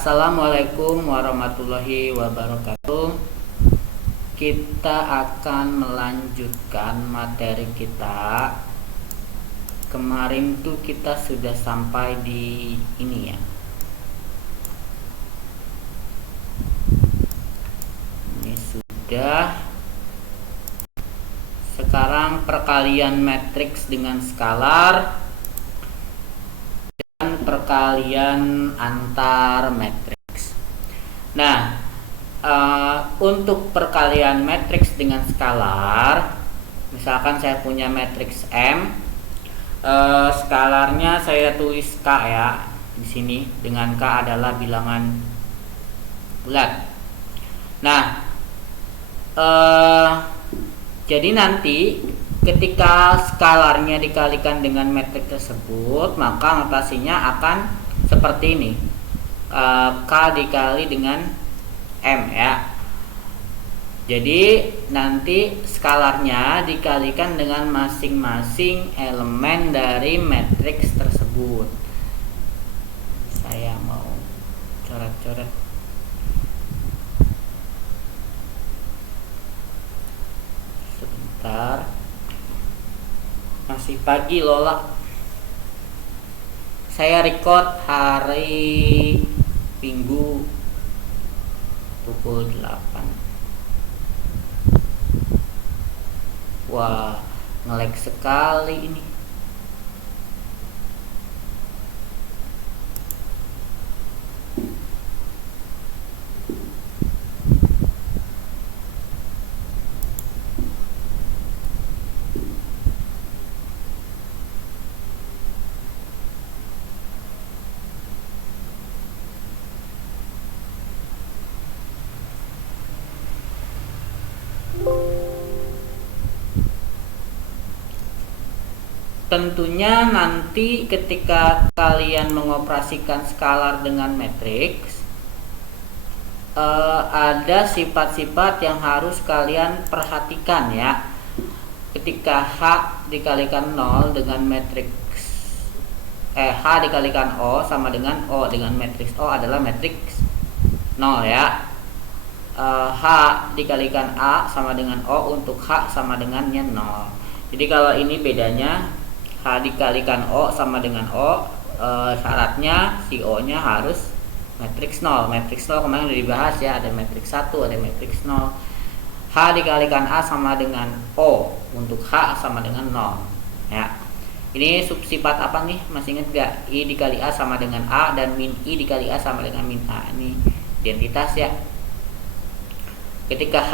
Assalamualaikum warahmatullahi wabarakatuh. Kita akan melanjutkan materi kita. Kemarin tuh kita sudah sampai di ini ya. Ini sudah. Sekarang perkalian matriks dengan skalar dan perkalian antar matriks. Nah, untuk perkalian matriks dengan skalar, misalkan saya punya matriks M, skalarnya saya tulis K ya di sini, dengan K adalah bilangan bulat. Nah, jadi nanti ketika skalarnya dikalikan dengan matriks tersebut, maka notasinya akan seperti ini, K dikali dengan M ya. Jadi nanti skalarnya dikalikan dengan masing-masing elemen dari matriks tersebut. Saya mau coret-coret. Sebentar. Masih pagi Lola. Saya record hari Minggu pukul 8. Wah, nge-lag sekali ini. Tentunya nanti ketika kalian mengoperasikan skalar dengan matriks, ada sifat-sifat yang harus kalian perhatikan ya. Ketika H dikalikan 0 dengan matriks H dikalikan O sama dengan O, dengan matriks O adalah matriks 0 ya. H dikalikan A sama dengan O untuk H sama dengannya 0. Jadi kalau ini bedanya, H dikalikan O sama dengan O, syaratnya si O nya harus matriks 0. Matriks 0 kemarin udah dibahas ya, ada matriks 1, ada matriks 0. H dikalikan A sama dengan O untuk H sama dengan 0 ya. Ini subsifat apa nih, masih ingat gak? I dikali A sama dengan A dan min I dikali A sama dengan min A. Ini identitas ya. Ketika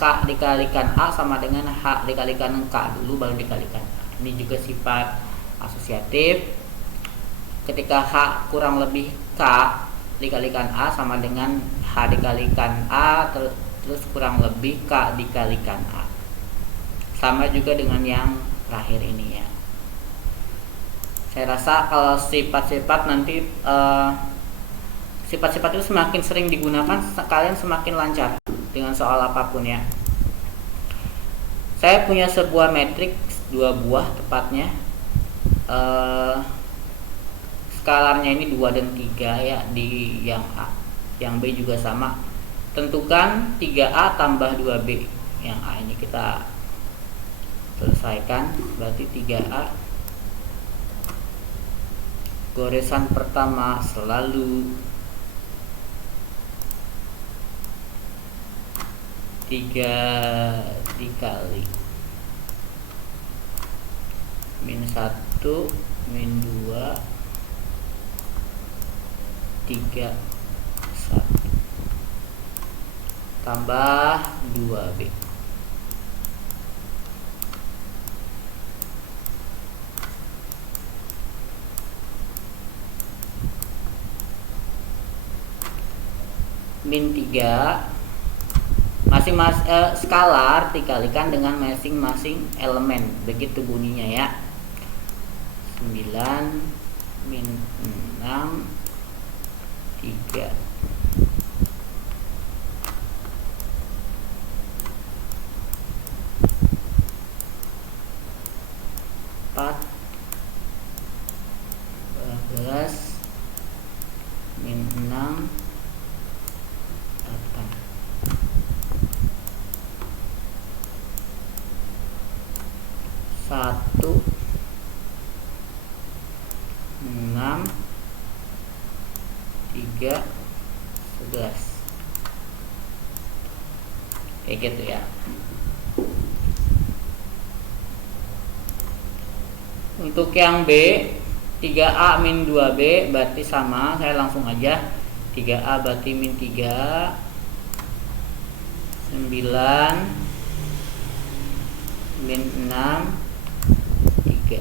K dikalikan A sama dengan H dikalikan K dulu baru dikalikan A. Ini juga sifat asosiatif. Ketika H kurang lebih K dikalikan A sama dengan H dikalikan A terus kurang lebih K dikalikan A. Sama juga dengan yang terakhir ini ya. Saya rasa kalau sifat-sifat nanti sifat-sifat itu semakin sering digunakan, kalian semakin lancar dengan soal apapun ya. Saya punya sebuah matriks 2 buah tepatnya, skalarnya ini 2 dan 3 ya, di yang A, yang B juga sama. Tentukan 3A tambah 2B. Yang A ini kita selesaikan, berarti 3A. Goresan pertama selalu 3 dikali min 1 min 2 3 1 tambah 2B. Min 3 skalar dikalikan dengan masing-masing elemen, begitu bunyinya ya. 9 min 6 3 4 12 gitu ya. Untuk yang B 3A min 2B berarti sama, saya langsung aja 3A berarti min 3 9 min 6 3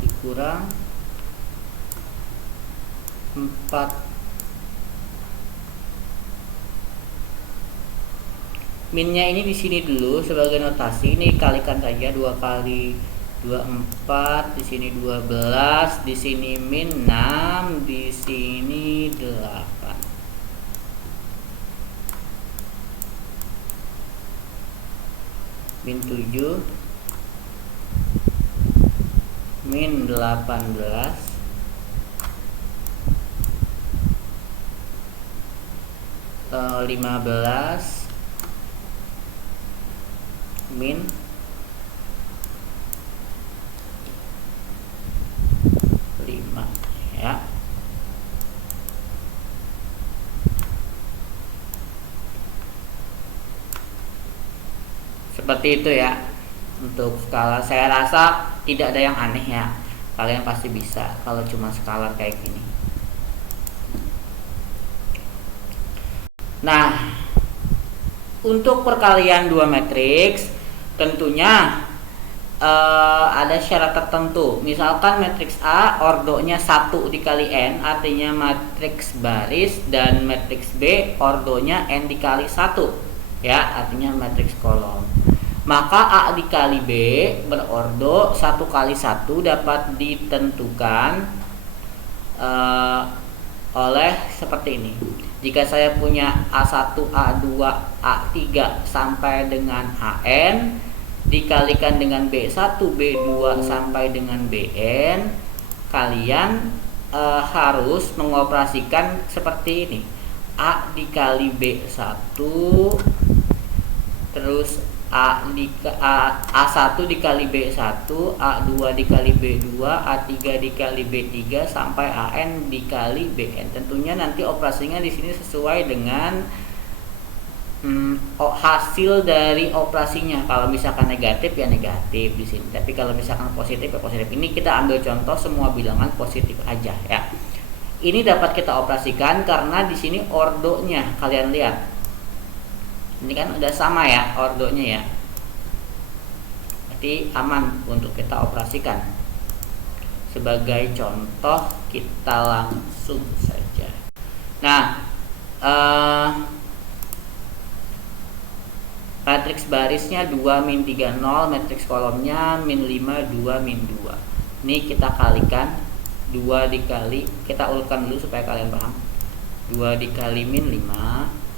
dikurang 4. Minnya ini di sini dulu sebagai notasi, ini kalikan saja 2 kali 2 4, di sini 12, di sini min 6, di sini 8. Min 7 min 18 15 min 5 ya. Seperti itu ya. Untuk skala saya rasa tidak ada yang aneh ya. Kalian pasti bisa kalau cuma skala kayak gini. Nah, untuk perkalian dua matriks tentunya ada syarat tertentu. Misalkan matriks A ordonya 1 dikali N, artinya matriks baris, dan matriks B ordonya N dikali 1 ya, artinya matriks kolom. Maka A dikali B berordo 1 kali 1 dapat ditentukan oleh seperti ini. Jika saya punya A1, A2, A3 sampai dengan AN dikalikan dengan B1, B2 sampai dengan BN, kalian harus mengoperasikan seperti ini. A dikali B1 terus A1 dikali B1, A2 dikali B2, A3 dikali B3 sampai AN dikali BN. Tentunya nanti operasinya di sini sesuai dengan hasil dari operasinya. Kalau misalkan negatif ya negatif di sini. Tapi kalau misalkan positif ya positif. Ini kita ambil contoh semua bilangan positif aja ya. Ini dapat kita operasikan karena di sini ordonya kalian lihat. Ini kan udah sama ya ordonya ya. Berarti aman untuk kita operasikan. Sebagai contoh kita langsung saja. Nah, matriks barisnya 2 min 3 0, matriks kolomnya min 5 2 min 2. Ini kita kalikan 2 dikali, kita urutkan dulu supaya kalian paham. 2 dikali min 5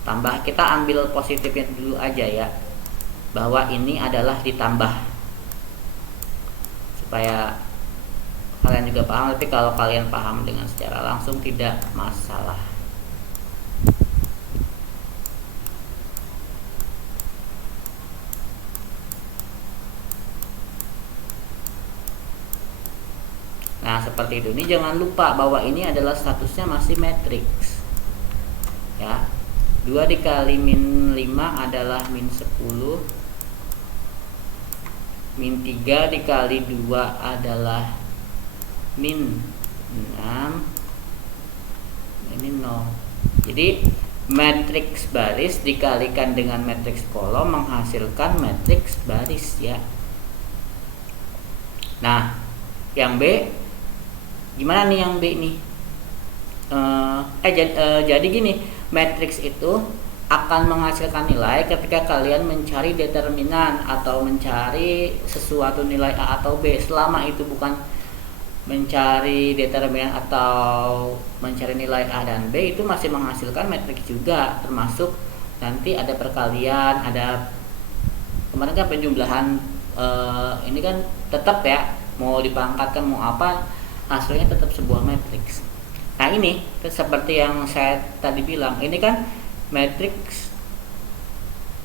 tambah, kita ambil positifnya dulu aja ya, bahwa ini adalah ditambah supaya kalian juga paham. Tapi kalau kalian paham dengan secara langsung tidak masalah. Nah seperti itu. Ini jangan lupa bahwa ini adalah statusnya masih matriks ya. 2 dikali min 5 adalah min 10, min 3 dikali 2 adalah min 6, ini 0. Jadi matriks baris dikalikan dengan matriks kolom menghasilkan matriks baris ya. Nah yang B gimana nih? Yang B nih jadi gini, matriks itu akan menghasilkan nilai ketika kalian mencari determinan atau mencari sesuatu nilai A atau B. Selama itu bukan mencari determinan atau mencari nilai A dan B, itu masih menghasilkan matriks juga. Termasuk nanti ada perkalian, ada kemarin kan penjumlahan, ini kan tetap ya, mau dipangkatkan mau apa, hasilnya tetap sebuah matriks. Nah ini seperti yang saya tadi bilang, ini kan matriks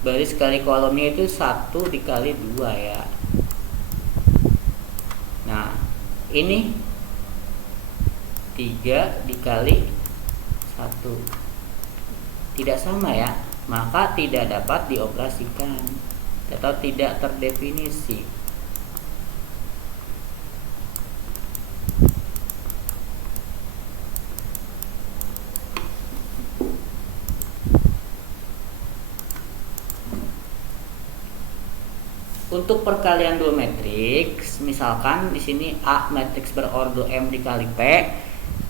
baris kali kolomnya itu 1 dikali 2 ya. Nah ini 3 dikali 1 tidak sama ya, maka tidak dapat dioperasikan atau tidak terdefinisi. Untuk perkalian dua matriks, misalkan di sini A matriks berordo M dikali P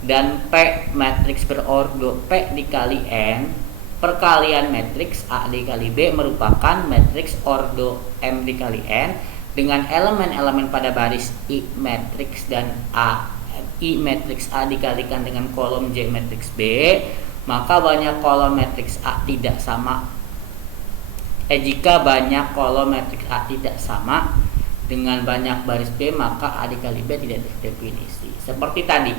dan P matriks berordo P dikali N, perkalian matriks A dikali B merupakan matriks ordo M dikali N dengan elemen-elemen pada baris I matriks dan I matriks A dikalikan dengan kolom J matriks B, maka banyak kolom matriks A tidak sama. Jika banyak kolom matriks A tidak sama dengan banyak baris B, maka A dikali B tidak terdefinisi. Seperti tadi,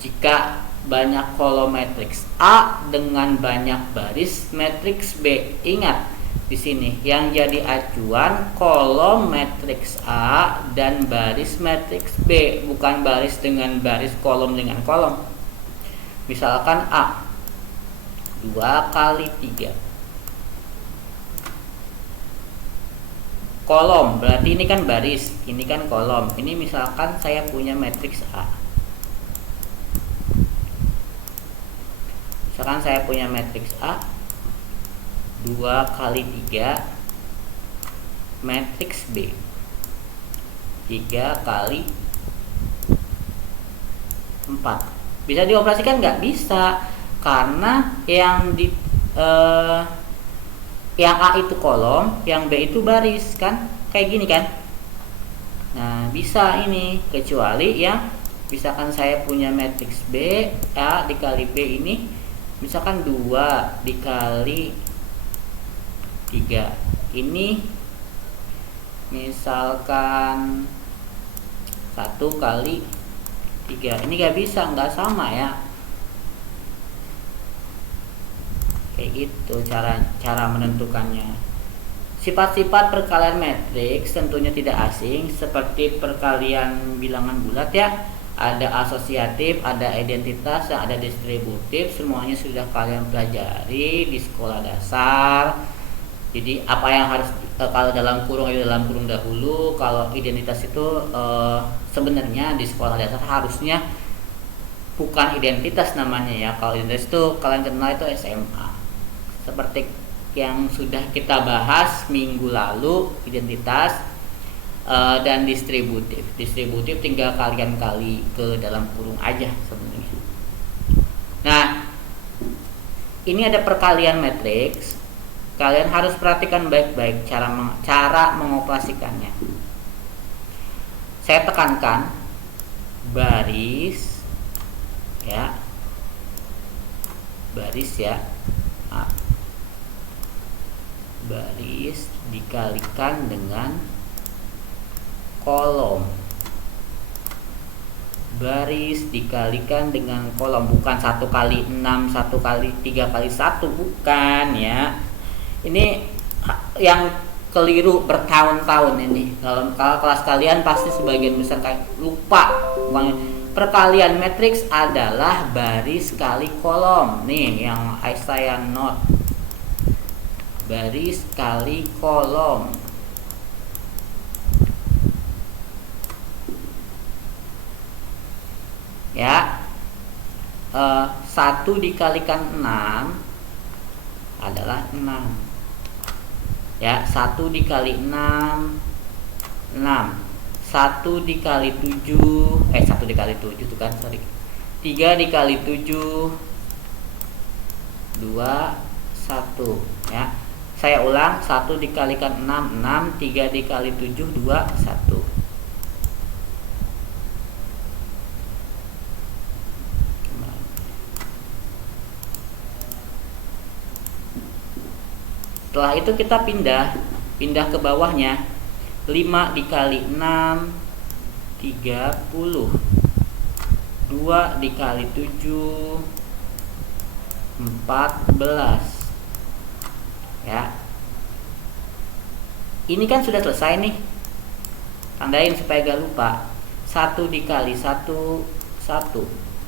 jika banyak kolom matriks A dengan banyak baris matriks B, ingat di sini yang jadi acuan kolom matriks A dan baris matriks B, bukan baris dengan baris, kolom dengan kolom. Misalkan A 2 kali 3 kolom, berarti ini kan baris, ini kan kolom. Ini misalkan saya punya matriks A. Misalkan saya punya matriks A 2 kali 3 matriks B 3 kali 4. Bisa dioperasikan nggak? Bisa, karena yang yang A itu kolom, yang B itu baris, kan kayak gini kan. Nah, bisa ini, kecuali yang misalkan saya punya matriks B, A dikali B ini misalkan 2 dikali 3, ini misalkan 1 kali 3, ini gak bisa, nggak sama ya. Kayak gitu cara menentukannya. Sifat-sifat perkalian matriks tentunya tidak asing, seperti perkalian bilangan bulat ya. Ada asosiatif, ada identitas, dan ada distributif. Semuanya sudah kalian pelajari di sekolah dasar. Jadi apa yang harus, kalau dalam kurung dahulu, kalau identitas itu sebenarnya di sekolah dasar harusnya bukan identitas namanya ya. Kalau identitas itu kalian kenal itu SMA. Seperti yang sudah kita bahas minggu lalu, identitas dan distributif. Distributif tinggal kalian kali ke dalam kurung aja sebenarnya. Nah, ini ada perkalian matriks. Kalian harus perhatikan baik-baik cara mengoperasikannya. Saya tekankan baris ya. Baris ya. Baris dikalikan dengan kolom. Baris dikalikan dengan kolom, bukan 1 kali 6, 1 kali 3 kali 1, bukan ya. Ini yang keliru bertahun-tahun ini. Kalau kelas kalian pasti sebagian besar kayak lupa. Perkalian matriks adalah baris kali kolom. Nih yang saya note. Baris kali kolom. Ya, 1 dikalikan 6 adalah 6. Ya, 1 dikali 6 6. 1 dikali 7 1 dikali 7 itu kan, sorry. 3 dikali 7 2 1 ya. Saya ulang, 1 dikalikan 6 6, 3 dikali 7 2 1. Setelah itu kita pindah ke bawahnya. 5 dikali 6 30. 2 dikali 7 14 ya. Ini kan sudah selesai nih. Tandain supaya gak lupa. 1 dikali 1 1 1.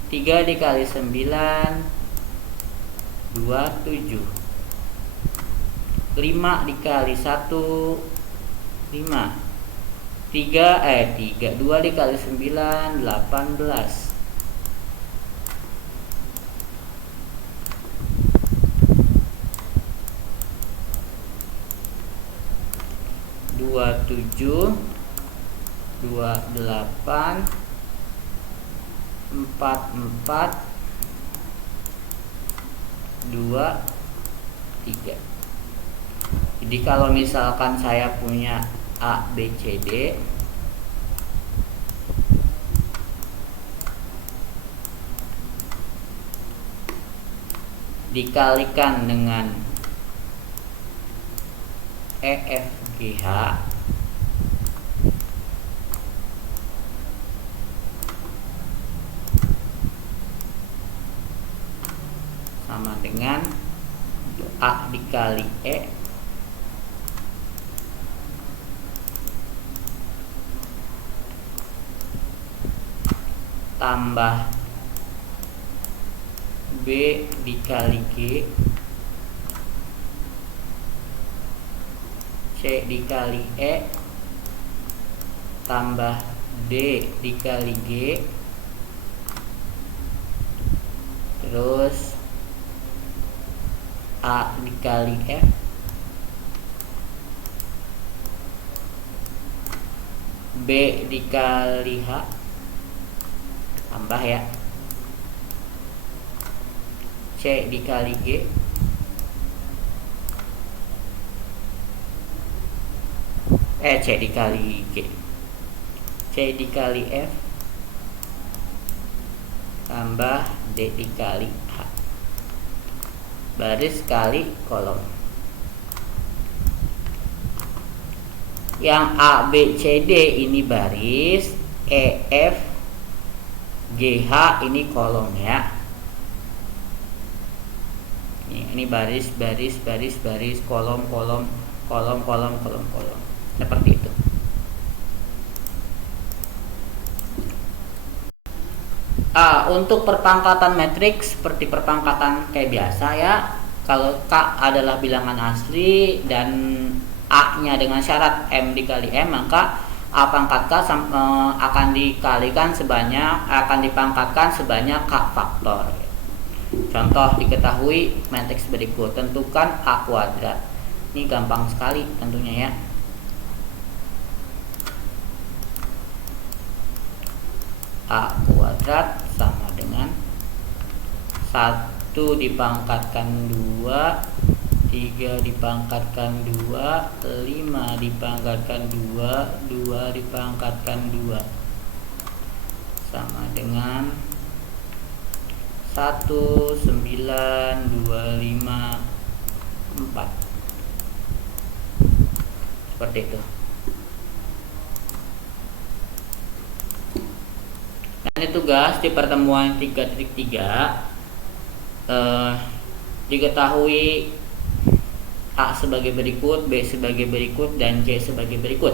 3 dikali 9 27. 5 dikali 1 5. 2 dikali 9 18. 27 28 44 23. Jadi kalau misalkan saya punya A, B, C, D, dikalikan dengan E, F, G, H, sama dengan A dikali E tambah B dikali G C dikali E tambah D dikali G, terus A dikali F B dikali H tambah ya C dikali G C dikali G C dikali F tambah D dikali H, baris kali kolom. Yang A, B, C, D ini baris, E, F, G, H ini kolom ya. Ini baris, baris, baris, baris, kolom, kolom, kolom, kolom, kolom, kolom. Seperti itu. Untuk perpangkatan matriks seperti perpangkatan kayak biasa ya. Kalau K adalah bilangan asli dan A-nya dengan syarat M dikali M, maka A pangkat K akan dipangkatkan sebanyak K faktor. Contoh diketahui matriks berikut. Tentukan A kuadrat. Ini gampang sekali tentunya ya. A kuadrat sama dengan 1 dipangkatkan 2, 3 dipangkatkan 2, 5 dipangkatkan 2, 2 dipangkatkan 2 sama dengan 1, 9, 2, 5, 4. Seperti itu. Nah, ini tugas di pertemuan 3.3. Diketahui A sebagai berikut, B sebagai berikut, dan C sebagai berikut.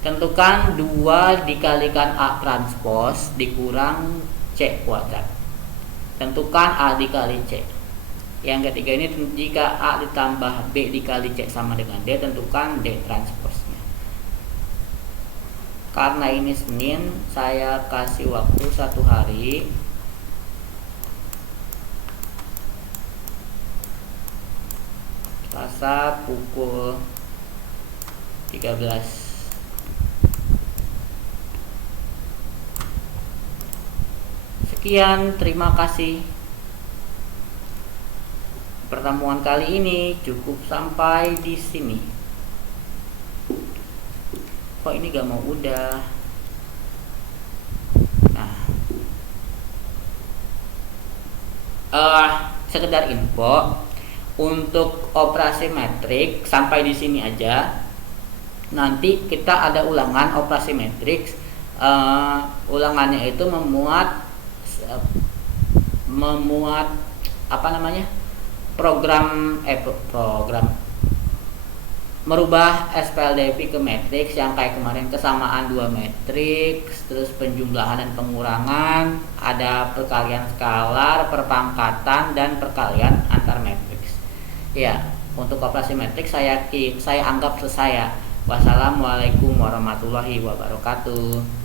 Tentukan 2 dikalikan A transpos dikurang C kuadrat. Tentukan A dikali C. Yang ketiga ini, jika A ditambah B dikali C sama dengan D, tentukan D transposnya. Karena ini Senin, saya kasih waktu 1 hari. Selasa pukul 13. Sekian, terima kasih. Pertemuan kali ini cukup sampai di sini. Kok ini gak mau udah? Nah, sekedar info untuk operasi metrik sampai di sini aja. Nanti kita ada ulangan operasi matriks. Ulangannya itu memuat merubah SPLDP ke matriks yang kayak kemarin, kesamaan dua matriks, terus penjumlahan dan pengurangan, ada perkalian skalar, perpangkatan, dan perkalian antar matriks. Ya, untuk operasi matriks saya anggap selesai ya. Wassalamualaikum warahmatullahi wabarakatuh.